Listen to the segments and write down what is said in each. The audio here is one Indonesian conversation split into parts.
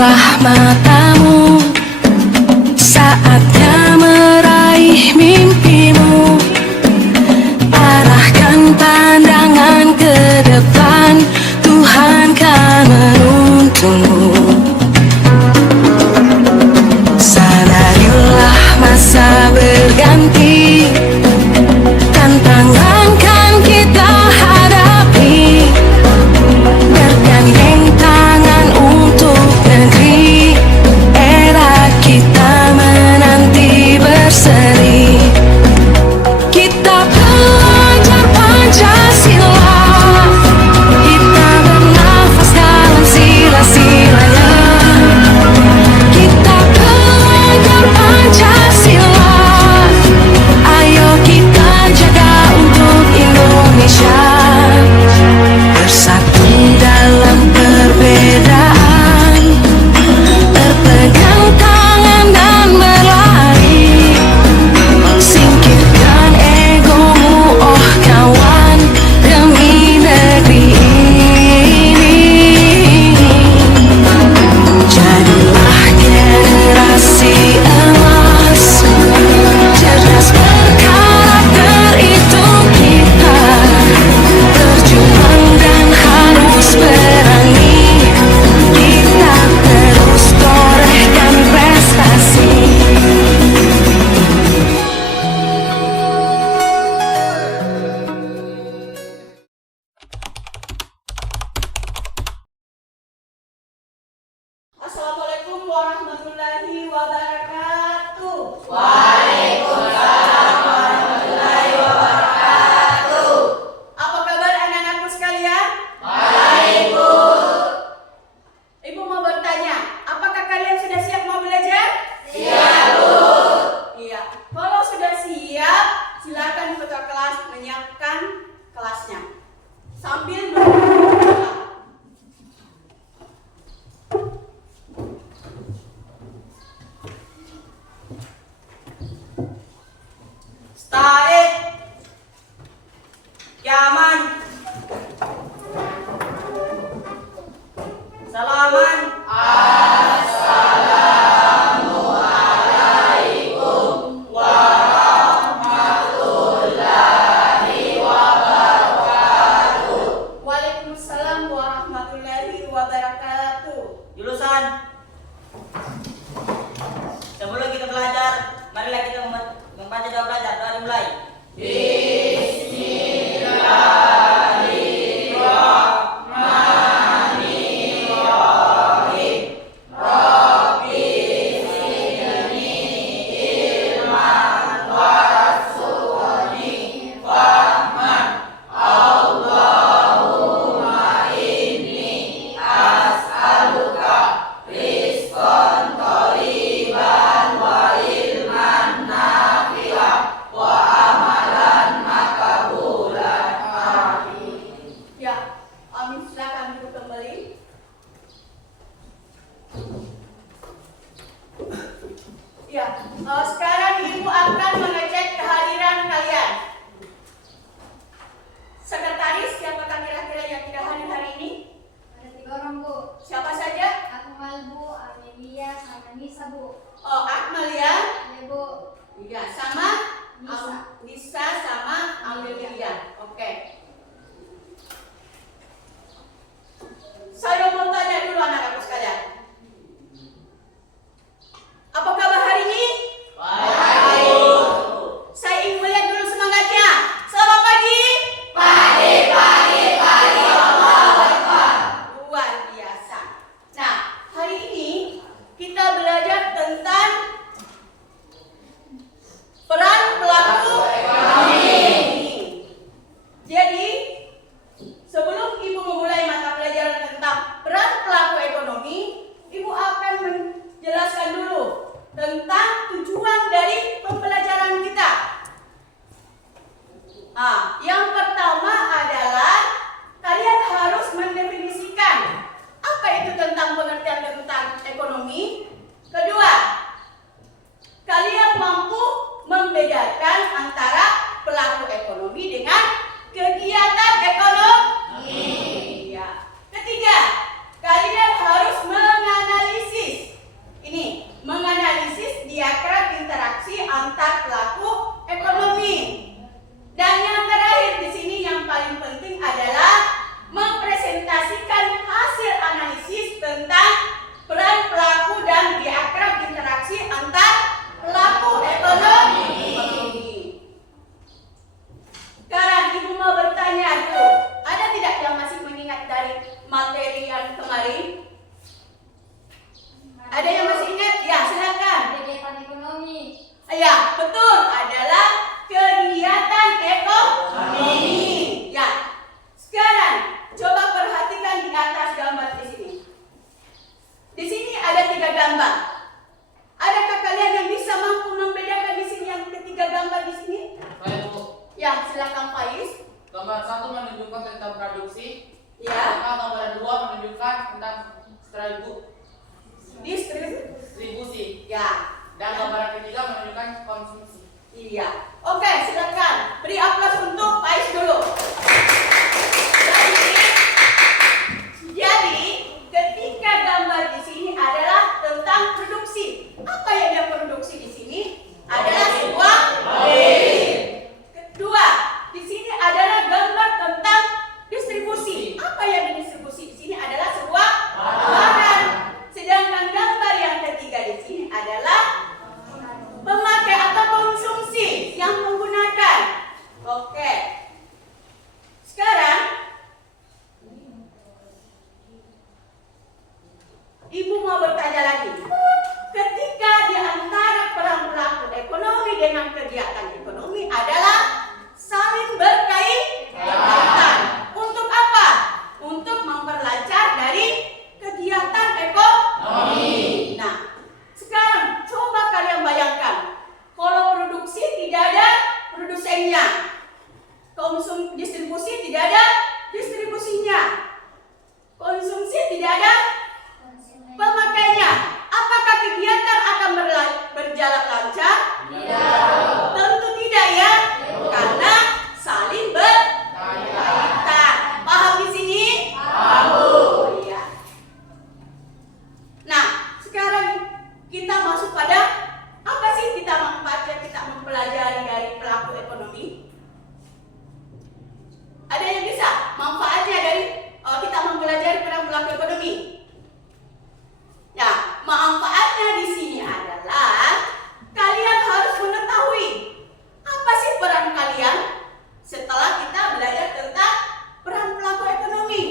Jadilah matamu, saatnya meraih mimpimu. Arahkan pandangan ke depan, Tuhan kan menuntunmu. Sadarilah masa berganti, tantangan kan kita hadapi. Bergandeng tangan untuk negeri, era kita menanti berseri. Kita belajar Pancasila, kita bernafas dalam sila-silanya. Kita belajar Pancasila, ayo kita jaga untuk Indonesia. Bersatu dalam perbedaan, berpegang tangan dan berlari. Singkirkan egomu, oh kawan, demi negeri ini. Jadilah generasi emas, cerdas berkarakter itu kita. Berjuang dan harus berani, kita terus torehkan prestasi. Assalamualaikum warahmatullahi wabarakatuh. Apa kabar anak-anakku sekalian? Baik, Bu. Ibu mau bertanya, apakah kalian sudah siap mau belajar? Siap, Bu. Iya. Kalau sudah siap, silakan di ketua kelas menyiapkan kelasnya. Sambil Tarik, Yaman, Salaman, Assalamualaikum warahmatullahi wabarakatuh. Waalaikumsalam warahmatullahi wabarakatuh. Jurusan, sebelum kita belajar, marilah kita membaca doa belajar. Doa dimulai. Bismillahirrahmanirrahim. Rabbi zidni ilman warzuqni fahman. Allahumma inni as'aluka rizqan thayyiban wa ilman nafi'an wa amalan maqbulan. Amin. Ya, amin. Silakan duduk kembali. Ya, sekarang Ibu akan mengecek kehadiran kalian. Sekretaris, siapakah kira-kira yang tidak hadir hari ini? Ada 3 orang, Bu. Siapa saja? Akmal, Bu, Amelia, sama Nisa, Bu. Oh, Akmal ya? Ya, Bu. Iya, sama Nisa. Nisa sama Amelia. Oke. Saya mau tanya dulu anak-anak sekalian. Apa kabar hari ini? Baik. Saya ingin melihat dulu semangatnya. Selamat pagi. Pagi. Allahu Akbar. Luar biasa. Nah, hari ini kita belajar tentang peran pelaku ekonomi. Ada yang masih ingat? Ya, silakan. Kegiatan ekonomi. Ya, betul. Adalah kegiatan ekonomi. Ya. Sekarang coba perhatikan di atas gambar di sini. Di sini ada 3 gambar. Adakah kalian yang bisa mampu membedakan di sini yang ketiga gambar di sini? Saya Bu. Ya, silakan Faiz. Gambar 1 menunjukkan tentang produksi. Ya. Gambar 2 menunjukkan tentang distribusi. Ya. Dan gambar ketiga menunjukkan konsumsi. Iya. Oke, silakan. Beri aplaus untuk Faiz dulu. Jadi, ketika gambar di sini adalah tentang produksi. Apa yang dia produksi di sini? Adalah sebuah kedua, di sini adalah gambar tentang distribusi. Apa yang didistribusi di sini adalah sebuah barang. Sedangkan gambar yang ketiga di sini adalah pemakai atau konsumsi yang menggunakan. Oke. Sekarang Ibu mau bertanya lagi. Ketika di antara peran pelaku ekonomi dengan kegiatan ekonomi adalah saling berkaitan. Untuk apa? Untuk memperlancar dari kegiatan ekonomi. Nah, sekarang coba kalian bayangkan, kalau produksi tidak ada produsennya, distribusi tidak ada distribusinya, konsumsi tidak ada pemakainya. Apakah kegiatan akan berjalan lancar? Tidak. Tentu tidak ya, karena saling berkaitan. Paham di sini? Paham. Oh, iya. Nah, sekarang kita masuk pada apa sih kita membaca, kita mempelajari dari pelaku ekonomi? Ada yang bisa manfaatnya dari kita mempelajari peran pelaku ekonomi? Ya, manfaatnya di sini adalah kalian harus mengetahui apa sih peran kalian setelah kita belajar tentang peran pelaku ekonomi.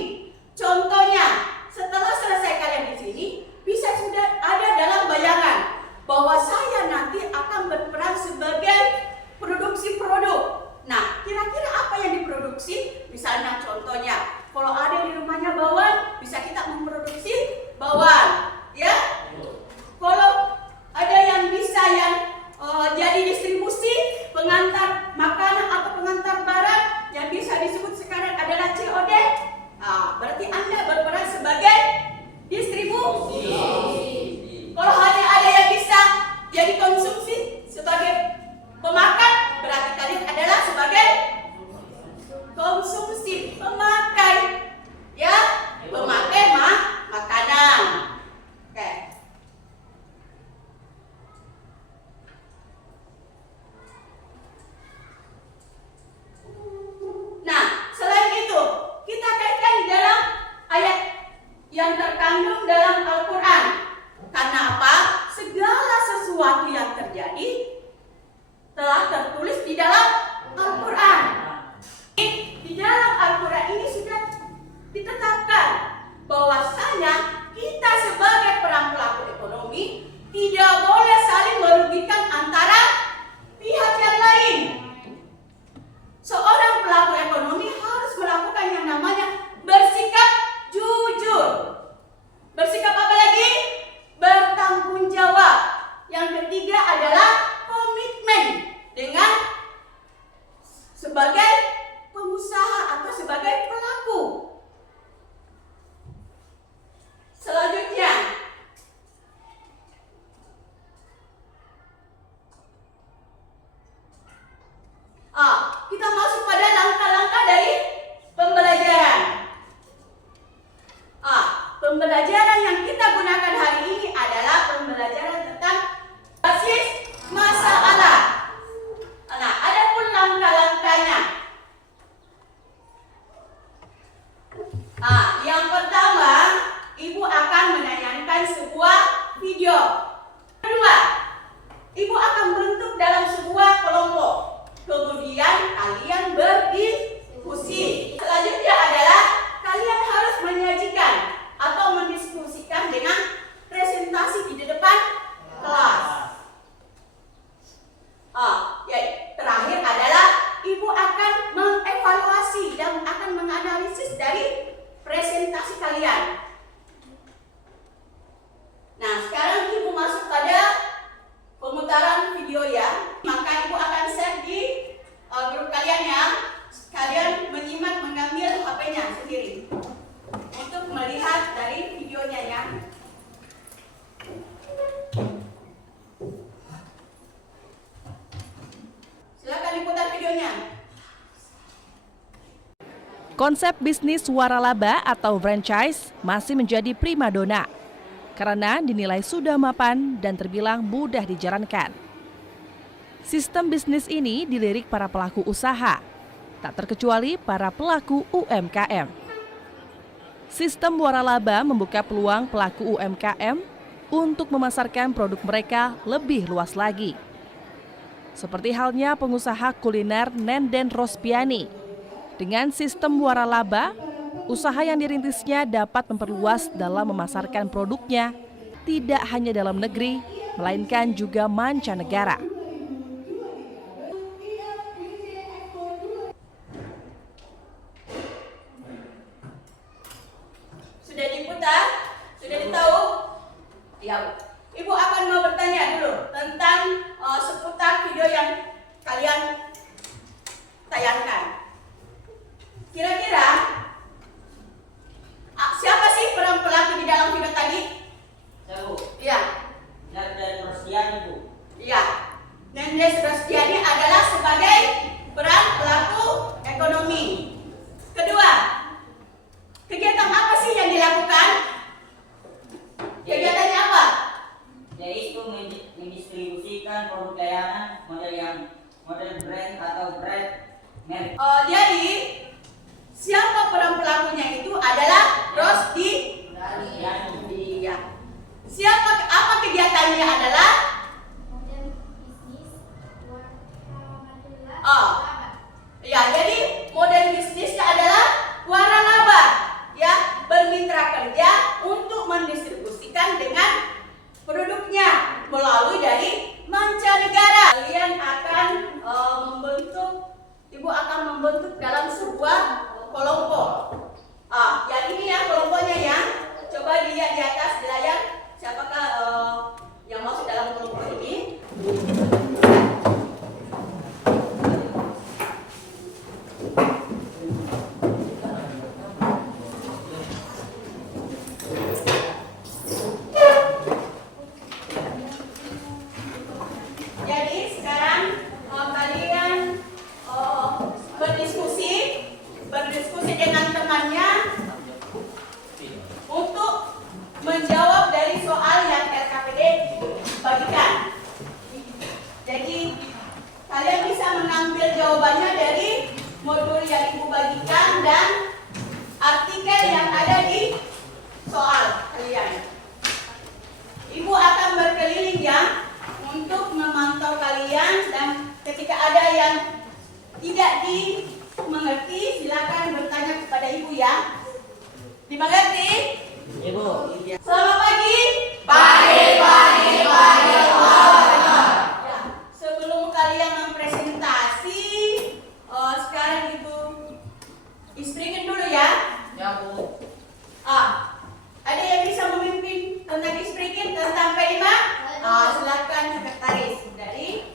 Contohnya, setelah selesai kalian di sini, bisa sudah ada dalam bayangan bahwa saya nanti akan berperan sebagai produksi produk. Nah, kira-kira apa yang diproduksi? Misalnya contohnya, kalau ada di rumahnya bawang, bisa kita memproduksi bawang. Ya, kalau ada yang bisa yang jadi distribusi, pengantar makanan atau pengantar barang yang bisa disebut sekarang adalah COD. Berarti Anda berperan sebagai distribusi. Kalau hanya ada yang bisa jadi konsumsi sebagai pemakan, berarti kalian adalah sebagai konsumsi, pemakai. Ya, pemakai makanan. Oke. Nah, selain itu, kita kaitkan di dalam ayat yang terkandung dalam Al-Quran. Karena apa? Segala sesuatu yang terjadi telah tertulis di dalam Al-Quran. Di dalam Al-Quran ini sudah ditetapkan bahwasanya kita sebagai peran pelaku ekonomi tidak boleh saling merugikan antara pihak yang lain. Seorang pelaku ekonomi harus melakukan yang namanya bersikap jujur. Bersikap apa lagi? Bertanggung jawab. Yang ketiga adalah komitmen dengan sebagai pengusaha atau sebagai pelaku. Selanjutnya, kita masuk pada langkah-langkah dari pembelajaran. Pembelajaran yang kita gunakan hari ini adalah pembelajaran tentang basis masalah. Nah, ada pun langkah-langkahnya. Yang pertama, Ibu akan menayangkan sebuah video. Kedua, Ibu akan bentuk dalam sebuah kelompok. Kemudian kalian berdiskusi. Selanjutnya adalah kalian harus menyajikan atau mendiskusikan dengan presentasi Konsep bisnis waralaba atau franchise masih menjadi primadona karena dinilai sudah mapan dan terbilang mudah dijalankan. Sistem bisnis ini dilirik para pelaku usaha, tak terkecuali para pelaku UMKM. Sistem waralaba membuka peluang pelaku UMKM untuk memasarkan produk mereka lebih luas lagi. Seperti halnya pengusaha kuliner Nenden Rospiani. Dengan sistem waralaba, usaha yang dirintisnya dapat memperluas dalam memasarkan produknya tidak hanya dalam negeri, melainkan juga mancanegara. Sudah diputar? Sudah ditahu? Ya. Ibu akan mau bertanya dulu tentang seputar video yang kalian tayangkan. Kira-kira siapa sih peran pelaku di dalam video tadi? Saya, Bu. Iya. Nenden Rospiani, Bu. Iya. Nenden Rospiani adalah sebagai peran pelaku ekonomi. Kedua, kegiatan apa sih yang dilakukan? Kegiatannya apa? Yaitu mendistribusikan produk layanan model brand atau brand merek. Jadi siapa peran pelakunya itu adalah Rosdi. Iya. Apa kegiatannya adalah? Model bisnis waralaba. Ya, jadi model bisnisnya adalah waralaba, ya, bermitra kerja untuk mendistribusikan dengan produknya melalui dari mancanegara. Kalian akan Ibu akan membentuk dalam sebuah kelompok. Yang ini ya kelompoknya ya. Coba lihat di atas di layar siapakah yang masuk dalam kelompok ini. Jadi sekarang kalian berdiskusi dengan temannya untuk menjawab dari soal yang LKPD bagikan. Jadi kalian bisa mengambil jawabannya dari modul yang Ibu bagikan dan artikel yang ada di soal kalian. Ibu akan berkeliling ya untuk memantau kalian, dan ketika ada yang tidak dimengerti silakan bertanya kepada Ibu ya. Dimengerti? Ibu. Selamat pagi. Ya, sebelum kalian mempresentasi, sekarang Ibu istrikan dulu ya. Ya, Bu. Ada yang bisa memimpin tentang istrikin tentang P5? Silakan sekretaris dari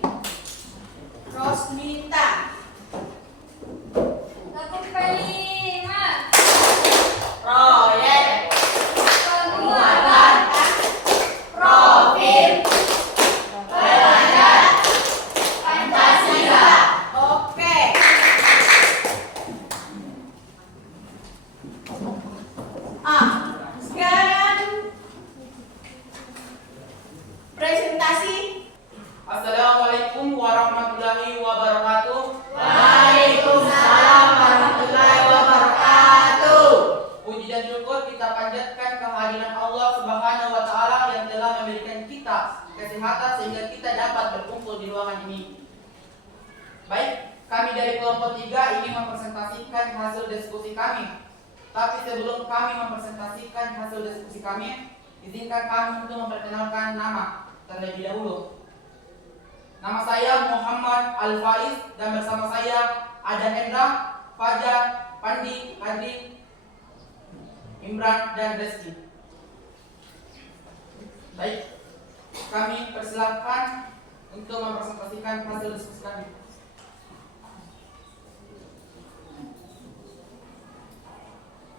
Rosmita. Lagu kelima. Proyek Penguatan. Profil Belajar Pancasila. Oke. Sekarang presentasi. Assalamualaikum warahmatullahi wabarakatuh. Waalaikumsalam warahmatullahi wabarakatuh. Puji dan syukur kita panjatkan kehadiran Allah Subhanahu wa taala yang telah memberikan kita kesehatan sehingga kita dapat berkumpul di ruangan ini. Baik, kami dari kelompok 3 ingin mempresentasikan hasil diskusi kami. Tapi sebelum kami mempresentasikan hasil diskusi kami, izinkan kami untuk memperkenalkan nama terlebih dahulu. Nama saya Muhammad Al-Faiz dan bersama saya ada Hendra, Fajar, Pandi, Kadri, Imran, dan Reski. Baik, kami persilahkan untuk mempresentasikan hasil diskusi kami.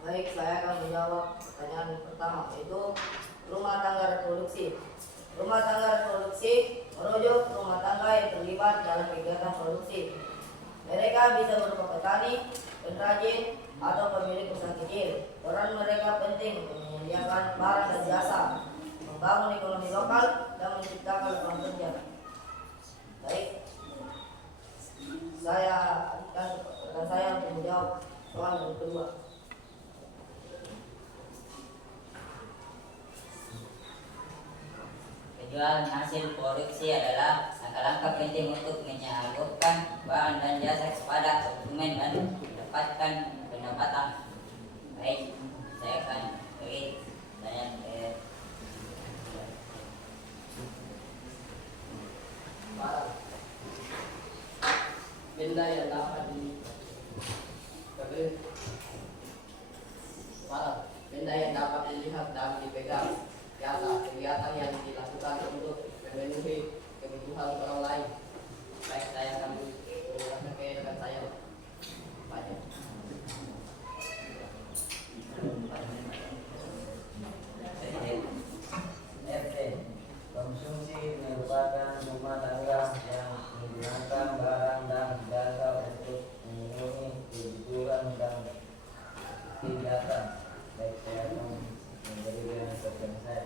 Baik, saya akan menjawab pertanyaan pertama, yaitu rumah tangga reproduksi. Rumah tangga reproduksi merujuk rumah tangga yang terlibat dalam kegiatan produksi. Mereka bisa berupa petani, pengrajin, atau pemilik usaha kecil. Peran mereka penting menyediakan barang dan jasa, membangun ekonomi lokal, dan menciptakan lapangan kerja. Baik, saya akan rekan saya untuk menjawab soal yang kedua. Penjualan hasil produksi adalah langkah-langkah penting untuk menyalurkan barang dan jasa kepada konsumen dan mendapatkan pendapatan. Baik, saya akan beri tanya ke Benda yang dapat benda yang dapat dilihat dan dipegang. Jasa kegiatan yang dilakukan untuk memenuhi kebutuhan orang lain. Baik, saya akan menjelaskan ke rekan saya. Banyak. RT. Konsumsi merupakan rumah tangga yang menggunakan barang dan jasa untuk memenuhi kebutuhan dan kegiatan. Baik, saya akan menjadi rekan saya.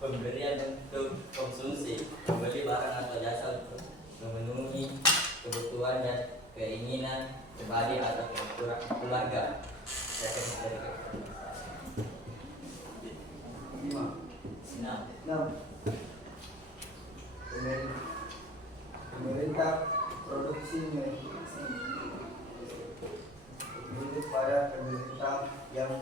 Pemberian untuk konsumsi, membeli barang atau jasa untuk memenuhi kebutuhan dan keinginan pribadi atau keluarga. Saya akan menjadi Pemerintah produksi menunjuk pada pemerintah yang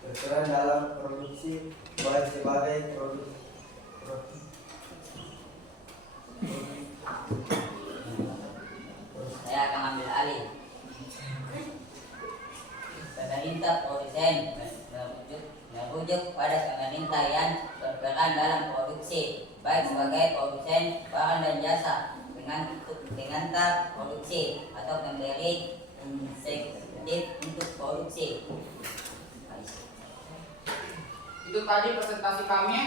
berperan dalam produksi baik sebagai Saya akan ambil alih. Pemerintah produsen merujuk pada pemerintah yang berperan dalam produksi, baik sebagai produsen barang dan jasa, pengantar produksi atau pemberi insentif untuk produksi. Itu tadi presentasi kami.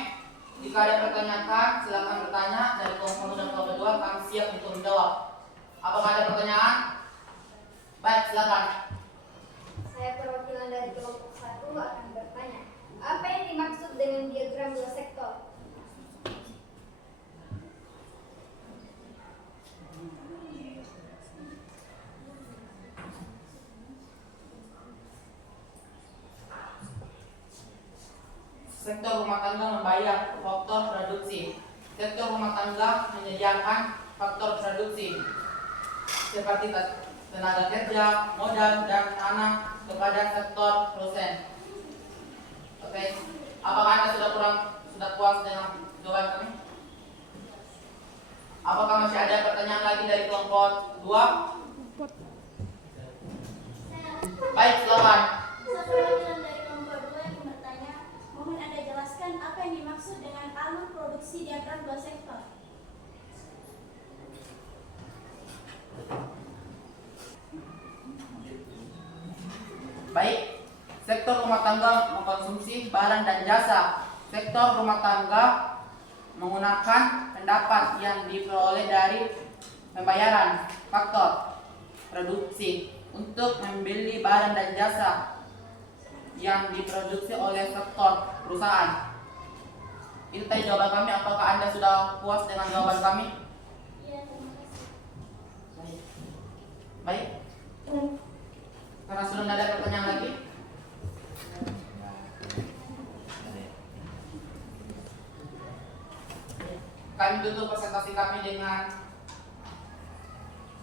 Jika ada pertanyaan, silakan bertanya. Dari kelompok 1 dan kelompok 2 kami siap untuk menjawab. Apakah ada pertanyaan? Baik, silakan. Saya perwakilan dari kelompok 1 akan bertanya, apa yang dimaksud dengan diagram dua sektor? Sektor rumah tangga membayar faktor produksi. Sektor rumah tangga menyediakan faktor produksi seperti tenaga kerja, modal, dan tanah kepada sektor produsen. Oke, apakah Anda sudah puas dengan jawaban kami? Apakah masih ada pertanyaan lagi dari kelompok 2? Baik, silakan. Saya perwakilan dari kelompok 2 yang bertanya, mohon Anda jelaskan apa yang dimaksud dengan alur produksi diagram dua sektor. Baik, sektor rumah tangga mengkonsumsi barang dan jasa. Sektor rumah tangga menggunakan pendapat yang diperoleh dari pembayaran faktor produksi untuk membeli barang dan jasa yang diproduksi oleh sektor perusahaan. Itu tadi jawaban kami. Apakah Anda sudah puas dengan jawaban kami? Iya, terima kasih. Baik. Karena sudah tidak ada pertanyaan lagi, kami tutup presentasi kami dengan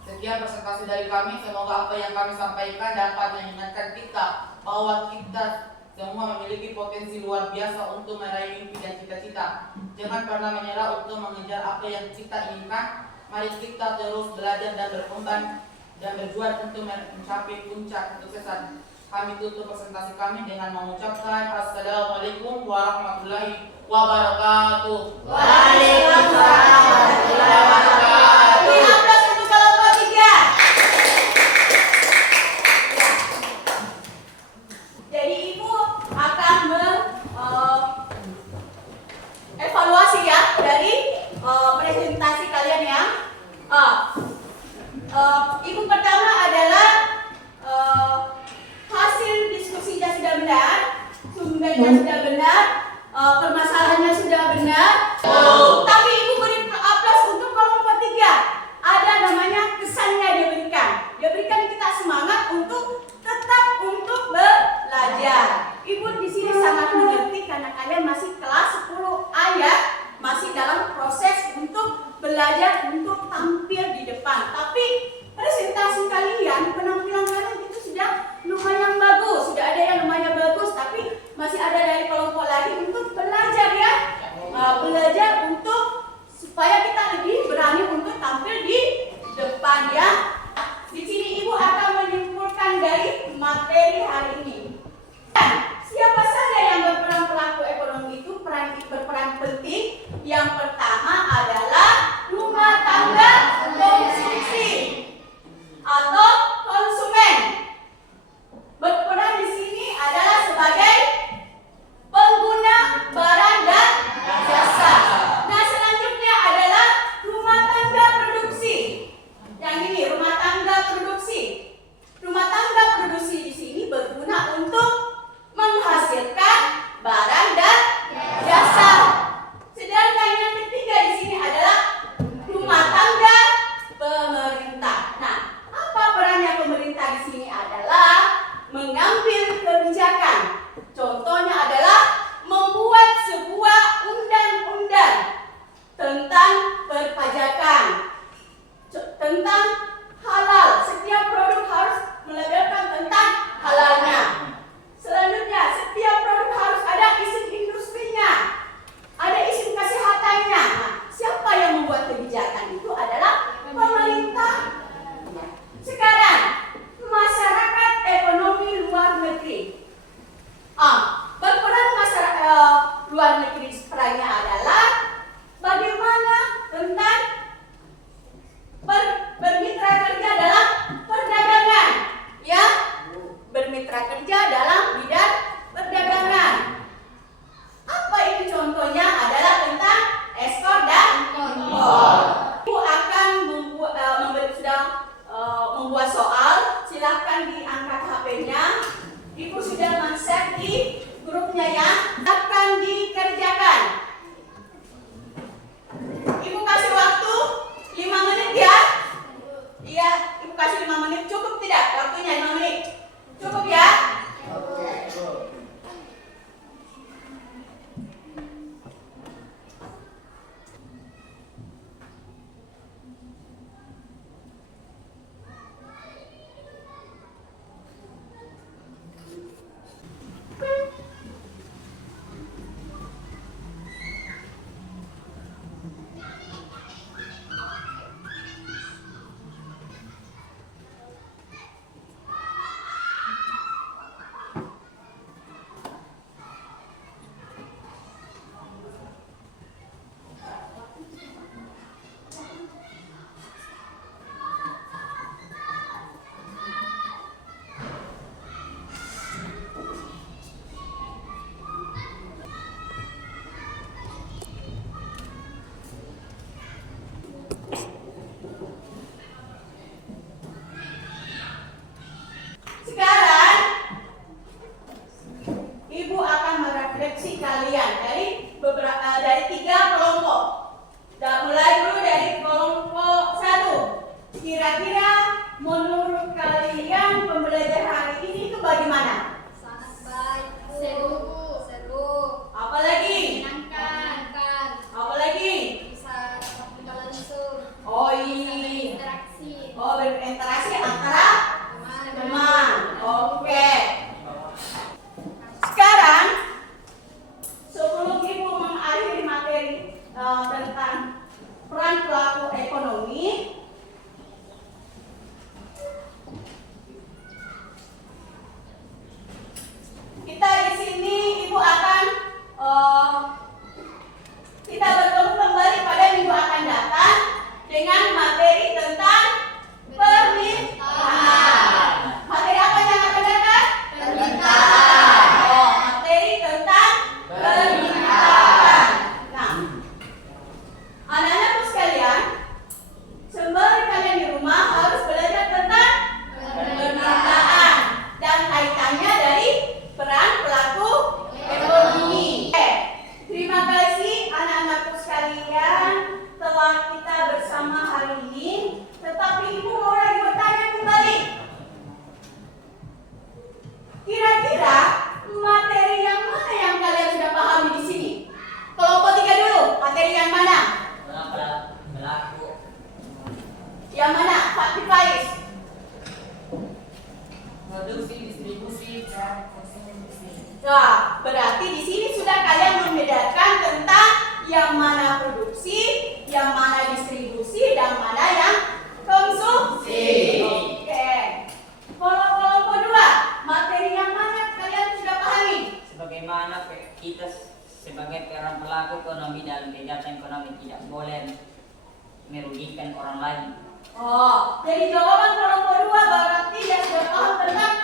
sekian presentasi dari kami. Semoga apa yang kami sampaikan dapat mengingatkan kita bahwa kita semua memiliki potensi luar biasa untuk meraih mimpi dan cita-cita. Jangan pernah menyerah untuk mengejar apa yang kita inginkan. Mari kita terus belajar dan berkembang dan berjuang untuk mencapai puncak kesuksesan. Kami tutup presentasi kami dengan mengucapkan Assalamualaikum warahmatullahi wabarakatuh. Waalaikumsalam warahmatullahi wabarakatuh. Beri aplaus untuk kelompok 3. Jadi Ibu akan evaluasi ya dari presentasi dokumennya sudah benar, permasalahannya sudah benar. Tapi ibu beri aplaus untuk kelompok 3. Ada namanya kesannya diberikan. Dia berikan kita semangat untuk tetap untuk belajar. Ibu di sini sangat mengerti karena kalian masih kelas 10 ayat, masih dalam proses untuk belajar untuk tampil di depan. Tapi presentasi kalian, penampilan kalian itu sudah lumayan bagus, sudah ada yang lumayan bagus, tapi masih ada dari kelompok lagi untuk belajar ya. Belajar untuk supaya kita lebih berani untuk tampil di depan ya. Di sini ibu akan menyimpulkan dari materi hari ini. Siapa saja yang berperan pelaku ekonomi itu berperan penting. Yang pertama adalah rumah tangga konsumsi atau konsumen. Berperan di sini adalah sebagai pengguna barang dan jasa. Nah, selanjutnya adalah rumah tangga produksi. Yang ini rumah tangga produksi. Rumah tangga produksi di sini berguna untuk menghasilkan barang dan jasa. Sedangkan yang ketiga di sini adalah rumah tangga pemerintah. Nah, apa perannya pemerintah di sini adalah mengambil kebijakan. Contohnya adalah membuat sebuah undang-undang tentang perpajakan, tentang halal. Setiap produk harus melabelkan tentang halalnya. Selanjutnya, setiap produk harus ada izin industrinya, ada izin kesehatannya. Nah, siapa yang membuat kebijakan itu adalah pemerintah. Sekarang, masyarakat ekonomi luar negeri. Berperan masyarakat luar negeri perannya adalah bagaimana tentang bermitra kerja dalam perdagangan, ya, bermitra kerja dalam bidang perdagangan. Apa itu contohnya adalah tentang ekspor dan impor. Ibu akan membuat soal, silahkan diangkat HP-nya. Ibu sudah men-share di grupnya ya, akan dikerjakan. Ibu kasih waktu 5 menit ya. Iya, ibu kasih 5 menit, cukup tidak? Waktunya 5 menit. Cukup ya? Nah, berarti di sini sudah kalian membedakan tentang yang mana produksi, yang mana distribusi, dan mana yang konsumsi. Oke. Kalau kelompok 2, materi yang mana kalian sudah pahami? Sebagaimana kita sebagai peran pelaku ekonomi dalam kegiatan ekonomi tidak boleh merugikan orang lain. Oh, jadi jawaban kelompok 2 berarti yang sudah paham tentang